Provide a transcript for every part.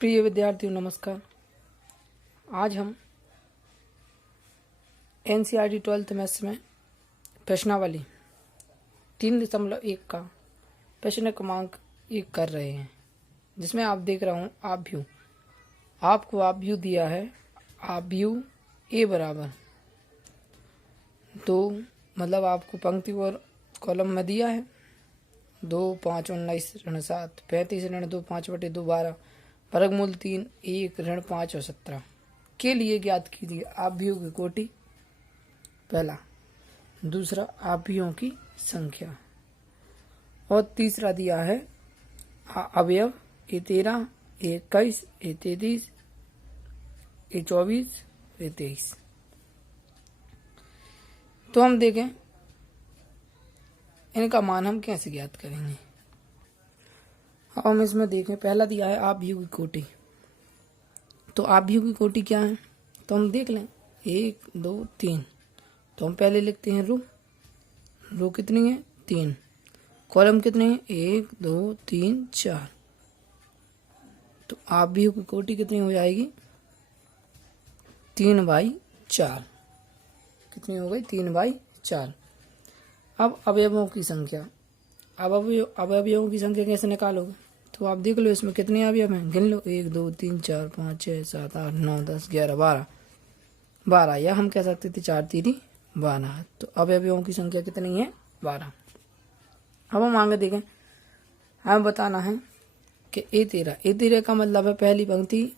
प्रिय विद्यार्थियों नमस्कार। आज हम एनसीईआरटी 12th मैथ्स में प्रश्नावली 3.1 का प्रश्न क्रमांक 1 कर रहे हैं, जिसमें आप देख रहा हूँ आव्यूह। आपको आव्यूह दिया है, आव्यूह ए बराबर 2, मतलब आपको पंक्ति और कॉलम में दिया है 2, 5, 19, ऋण 7, 35, ऋण 2, 5/2, 12, वर्गमूल 3, 1, ऋण 5 और 17 के लिए ज्ञात कीजिए आव्यूह की कोटि पहला, दूसरा आव्यूहों की संख्या और तीसरा दिया है अवयव A13, A21, A33, A24, A23। तो हम देखें इनका मान हम कैसे ज्ञात करेंगे। अब हम इसमें देखें, पहला दिया है आव्यूह की कोटि। तो आव्यूह की कोटि क्या है तो हम देख लें 1, 2, 3। तो हम पहले लिखते हैं रो कितनी है 3, कॉलम कितने हैं 1, 2, 3, 4। तो आव्यूह की कोटि कितनी हो जाएगी 3/4। कितनी हो गई 3/4। अब अवयवों की संख्या, अब अवयवों की संख्या कैसे निकालोगे तो आप देख लो इसमें कितने अवयव हैं, गिन लो 1, 2, 3, 4, 5, 6, 7, 8, 9, 10, 11, 12, या हम कह सकते थे 4 3 12। तो अवयवों की संख्या कितनी है 12। अब हम आगे देखें, हमें बताना है कि A13 का मतलब है पहली पंक्ति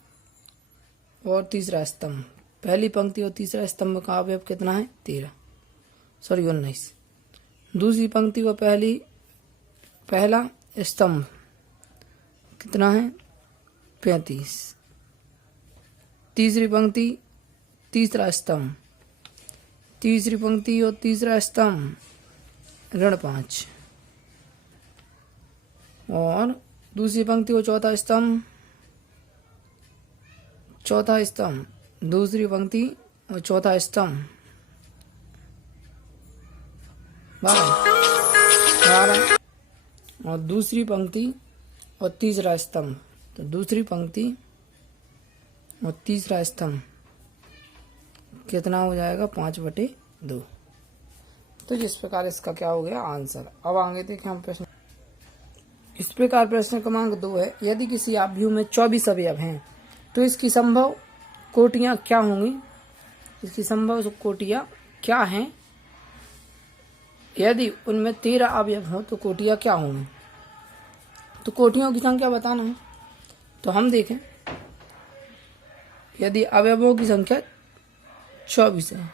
और तीसरा स्तंभ। पहली पंक्ति और तीसरा स्तंभ का अवयव कितना है 19। दूसरी पंक्ति और पहला स्तंभ कितना है 35। तीसरी पंक्ति तीसरा स्तंभ, तीसरी पंक्ति और तीसरा स्तंभ ऋण 5, और दूसरी पंक्ति और चौथा स्तंभ दूसरी पंक्ति और चौथा स्तंभ 12, और दूसरी पंक्ति और तीसरा स्तंभ, तो दूसरी पंक्ति और तीसरा स्तंभ कितना हो जाएगा 5/2। तो जिस प्रकार इसका क्या हो गया आंसर। अब आगे देखें हम प्रश्न। इस प्रकार प्रश्न क्रमांक 2 है, यदि किसी आव्यूह में 24 अवयव हैं तो इसकी संभव कोटियां क्या होंगी। इसकी संभव कोटियां क्या हैं, यदि उनमें 13 अवयव हों तो कोटियां क्या होंगी। तो कोटियों की संख्या बताना है। तो हम देखें, यदि अवयवों की संख्या 24 है,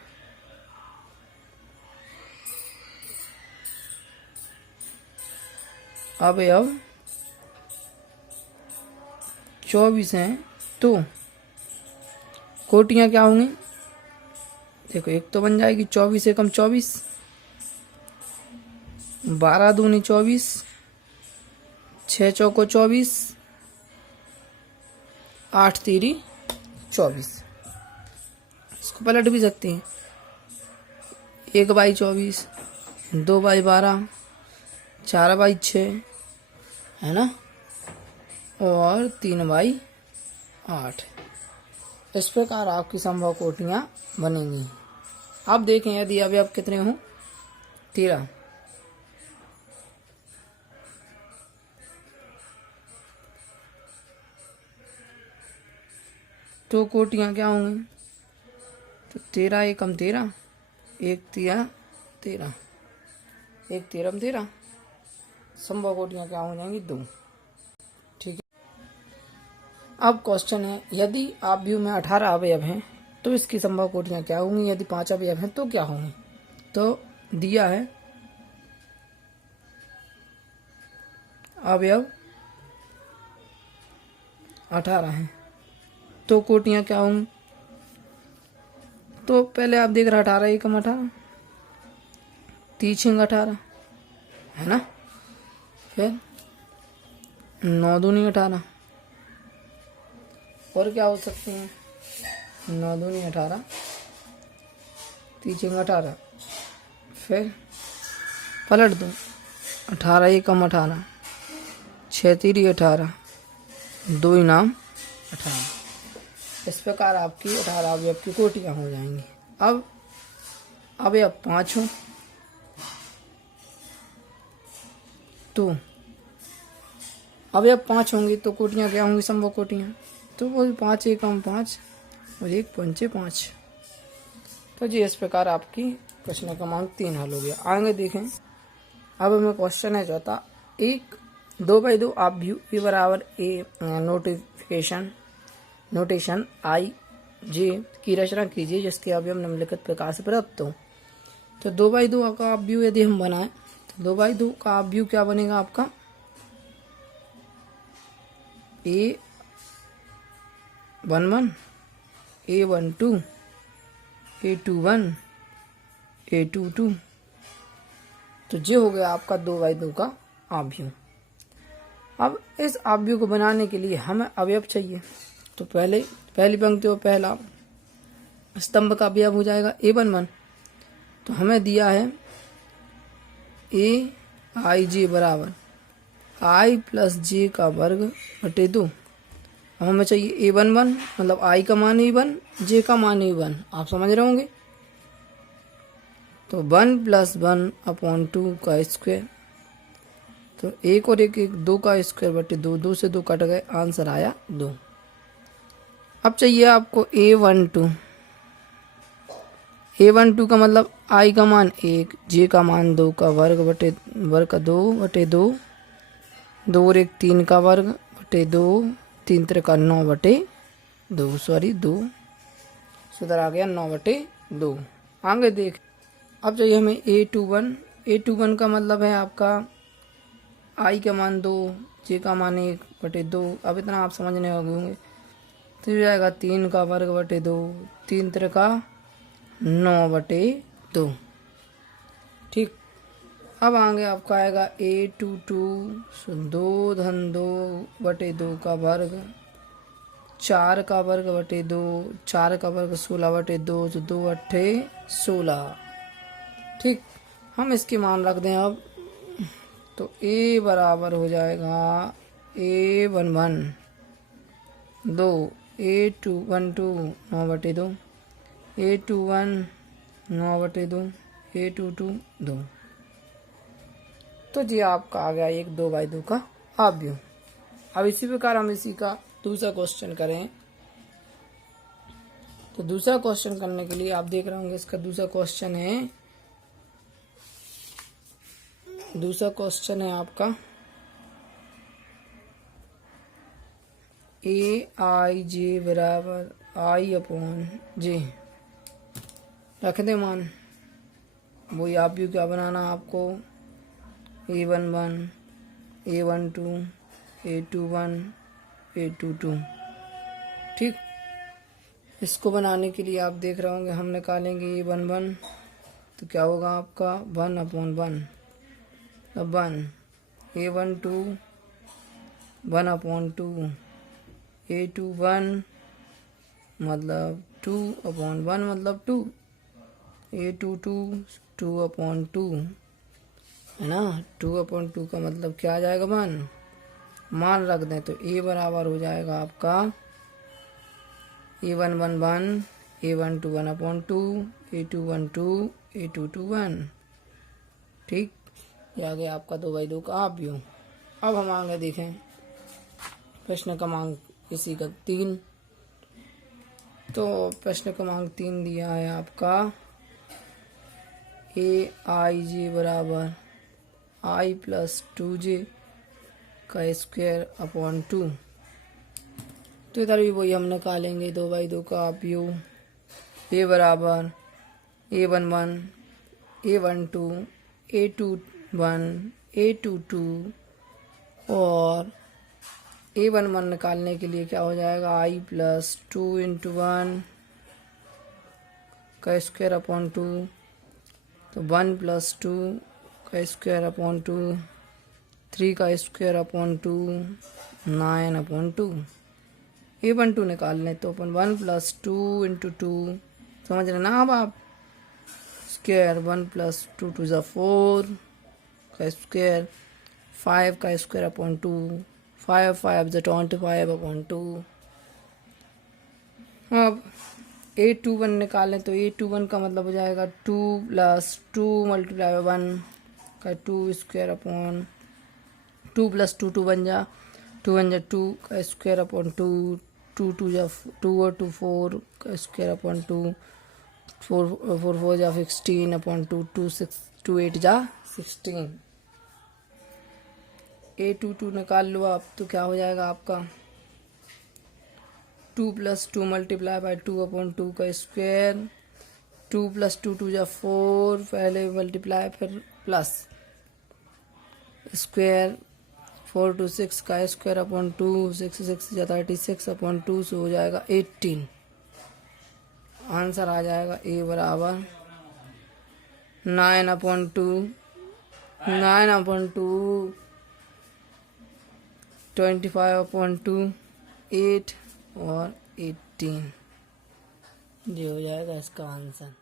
अवयव 24 हैं तो कोटियां क्या होंगी। देखो एक तो बन जाएगी 24 एकम 24, 12 दूनी 24, 6 चौको 24, 8 3 24। इसको पलट भी सकते हैं, 1/24, 2/12, 4/6 है ना, और 3/8। इस प्रकार आपकी संभव कोटियां बनेंगी। अब देखें यदि अवयव कितने हों 13, तो कोटियां क्या होंगी। तो 13 एकम 13, 1 3 13, 1 13 13, संभव कोटियां क्या हो जाएंगी 2। ठीक है। अब क्वेश्चन है, यदि आव्यूह में 18 अवयव हैं तो इसकी संभव कोटियां क्या होंगी। यदि 5 अवयव हैं तो क्या होंगी। तो दिया है अवयव 18 हैं तो कोटियां क्या होंगी। तो पहले आप देख रहे 18 एकम 18, 3 18 है ना, फिर 9 दूनी 18, और क्या हो सकते हैं 9 दूनी 18, 3 18, फिर पलट दो 18 एकम 18, 6 3 18, 2 इनाम 18। इस प्रकार आपकी 18 अवयव की कोटियां हो जाएंगी। अब अवयव 5 हो तो अवयव 5 होंगी तो कोटियां क्या होंगी, संभव कोटियां। तो वो 5 एकम 5 और 1 पंचे 5। तो जी इस प्रकार आपकी प्रश्न क्रमांक 3 हल हो गया। आगे देखें, अब हमें क्वेश्चन है चौथा, एक 2/2 आप व्यू पी बराबर ए नोटेशन आई जे की रचना कीजिए जिसके अवयव निम्नलिखित प्रकार से प्राप्त हो। तो 2/2 का व्यू यदि हम बनाएं तो 2/2 का व्यू क्या बनेगा आपका, A11 A12 A21 A22। तो ये हो गया आपका 2/2 का आव्यूह। अब इस आव्यूह को बनाने के लिए हमें अवयव चाहिए। तो पहली पंक्ति और पहला स्तंभ का अवयव हो जाएगा A11। तो हमें दिया है AIJ बराबर I प्लस जे का वर्ग बटे 2। अब हमें चाहिए A11 मतलब I का मान A1 J का मान A1, आप समझ रहे होंगे। तो 1 + 1/2 का स्क्वायर, तो 1 और 1 2 का स्क्वायर बटे 2, 2 से 2 कट गए, आंसर आया 2। अब चाहिए आपको A12 का मतलब I का मान 1 J का मान 2 का वर्ग बटे 2 2 और 1 3 का वर्ग बटे 2 3 त्रिका 9/2 सुधर आ गया 9/2। आगे देख, अब चाहिए हमें A21 का मतलब है आपका I का मान 2 J का मान 1/2। अब इतना आप समझने होंगे। तो हो जाएगा 3 का वर्ग बटे 2 3 त्रिका 9/2। ठीक। अब आगे आपका आएगा A22 2 धन 2/2 का वर्ग 4 का वर्ग बटे 2 4 का वर्ग 16/2 तो 2 अट्ठे 16। ठीक, हम इसके मान रख दें अब। तो A बराबर हो जाएगा A11 2 A12 9/2 A21 9/2 A22 2। तो जी आपका आ गया एक 2/2 का आव्यूह। अब इसी प्रकार हम इसी का दूसरा क्वेश्चन करें। तो दूसरा क्वेश्चन करने के लिए आप देख रहे होंगे, इसका दूसरा क्वेश्चन है आपका AIJ बराबर I/J रख दे मान। वही आव्यूह क्या बनाना आपको, A11 A12 A21 A22। ठीक, इसको बनाने के लिए आप देख रहे होंगे हम निकालेंगे A11 तो क्या होगा आपका 1/1 अब 1 A12 1/2 A21 मतलब 2/1 मतलब 2 A22 2/2 है ना। 2/2 का मतलब क्या आ जाएगा, मान रख दें तो A बराबर हो जाएगा आपका A11 1 A12 1/2 A21 2 A22 1। ठीक, ये आ गया आपका 2/2 का आव्यूह। अब हम आगे देखें प्रश्न क्रमांक इसी का 3। तो प्रश्न क्रमांक 3 दिया है आपका AIJ बराबर I + 2J का स्क्वायर 2। तो इधर भी वही हम निकालेंगे 2/2 का आव्यूह। A बराबर A11 A12 A21 A22 और A11 निकालने के लिए क्या हो जाएगा I + 2 × 1 का स्क्वायर 2। तो 1 + 2 का स्क्वायर 2 3 का स्क्वायर 2 9/2। A12 निकाल लें तो अपन 1 + 2 × 2 समझ रहे ना अब आप, स्क्वायर 1 + 2 = 4 का स्क्वायर 5 का स्क्वायर 2 5 5 = 25/2 अब 821 निकालें तो 821 का मतलब हो जाएगा 2 + 2 मल्टीप्लाई बाय 1 का 2 स्क्वायर अपॉन 2 + 2 2 बन जा 2 बन जा 2 का स्क्वायर अपॉन 2 2 2 जा 2 और 2 4 का स्क्वायर अपॉन 2 4 4 4 जा 16 अपॉन 2 2 6 2 8 जा 16 822 निकाल लो आप तो क्या हो जाएगा आपका 2 + 2 मल्टीप्लाई बाय 2 अपॉन 2 का स्क्वायर 2 + 2 2 जा 4 पहले मल्टीप्लाई फिर प्लस स्क्वायर 4 2 6 का स्क्वायर अपॉन 2 6 6 जा 36 अपॉन 2 से हो जाएगा 18। आंसर आ जाएगा ए बराबर 9 अपॉन 2 9 अपॉन 2 25 अपॉन 2 8 और 18 ये हो जाएगा इसका आंसर।